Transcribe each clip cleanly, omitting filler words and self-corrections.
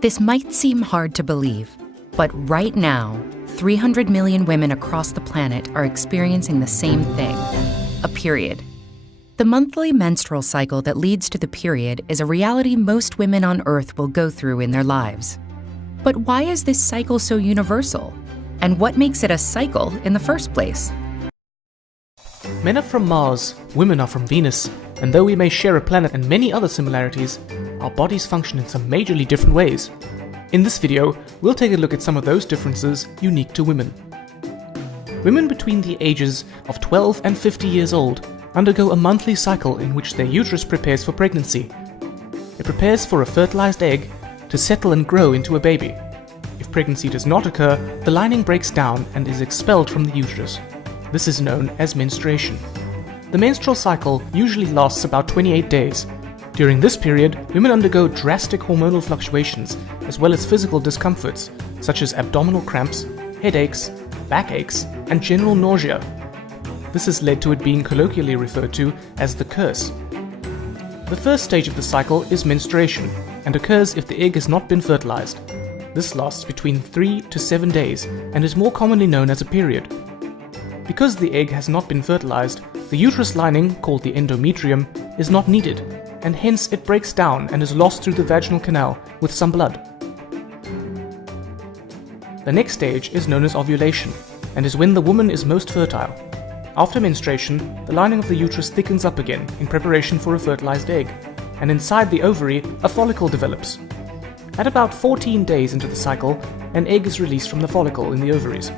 This might seem hard to believe, but right now, 300 million women across the planet are experiencing the same thing, a period. The monthly menstrual cycle that leads to the period is a reality most women on Earth will go through in their lives. But why is this cycle so universal? And what makes it a cycle in the first place? Men are from Mars, women are from Venus, and though we may share a planet and many other similarities, our bodies function in some majorly different ways. In this video, we'll take a look at some of those differences unique to women. Women between the ages of 12 and 50 years old undergo a monthly cycle in which their uterus prepares for pregnancy. It prepares for a fertilized egg to settle and grow into a baby. If pregnancy does not occur, the lining breaks down and is expelled from the uterus. This is known as menstruation. The menstrual cycle usually lasts about 28 days. During this period, women undergo drastic hormonal fluctuations as well as physical discomforts such as abdominal cramps, headaches, backaches, and general nausea. This has led to it being colloquially referred to as the curse. The first stage of the cycle is menstruation and occurs if the egg has not been fertilized. This lasts between 3 to 7 days and is more commonly known as a period. Because the egg has not been fertilized, the uterus lining, called the endometrium, is not needed, and hence it breaks down and is lost through the vaginal canal with some blood. The next stage is known as ovulation, and is when the woman is most fertile. After menstruation, the lining of the uterus thickens up again in preparation for a fertilized egg, and inside the ovary, a follicle develops. At about 14 days into the cycle, an egg is released from the follicle in the ovaries,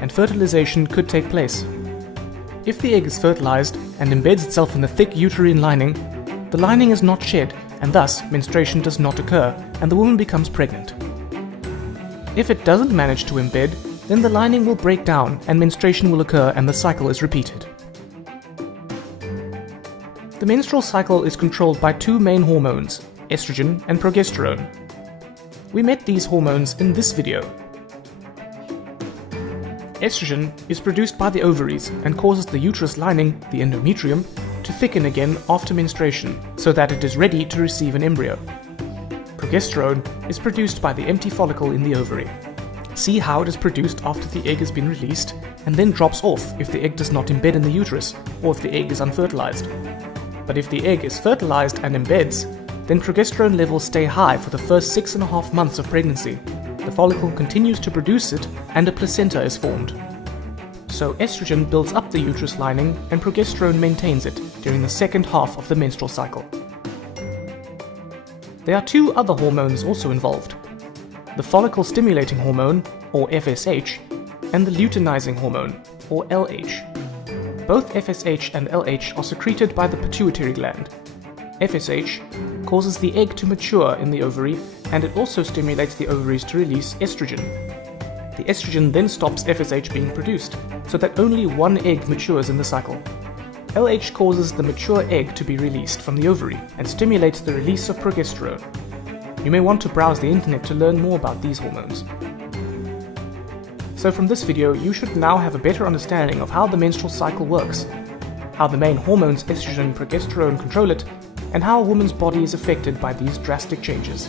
and fertilization could take place. If the egg is fertilized and embeds itself in the thick uterine lining, the lining is not shed, and thus menstruation does not occur, and the woman becomes pregnant. If it doesn't manage to embed, then the lining will break down and menstruation will occur and the cycle is repeated. The menstrual cycle is controlled by two main hormones, estrogen and progesterone. We met these hormones in this video. Estrogen is produced by the ovaries and causes the uterus lining, the endometrium, to thicken again after menstruation so that it is ready to receive an embryo. Progesterone is produced by the empty follicle in the ovary. See how it is produced after the egg has been released and then drops off if the egg does not embed in the uterus or if the egg is unfertilized. But if the egg is fertilized and embeds, then progesterone levels stay high for the first 6.5 months of pregnancy. The follicle continues to produce it and a placenta is formed. So estrogen builds up the uterus lining and progesterone maintains it during the second half of the menstrual cycle. There are two other hormones also involved: the follicle stimulating hormone, or FSH, and the luteinizing hormone, or LH. Both FSH and LH are secreted by the pituitary gland. FSH causes the egg to mature in the ovary, and it also stimulates the ovaries to release estrogen. The estrogen then stops FSH being produced, so that only one egg matures in the cycle. LH causes the mature egg to be released from the ovary and stimulates the release of progesterone. You may want to browse the internet to learn more about these hormones. So from this video, you should now have a better understanding of how the menstrual cycle works, how the main hormones estrogen and progesterone control it, and how a woman's body is affected by these drastic changes.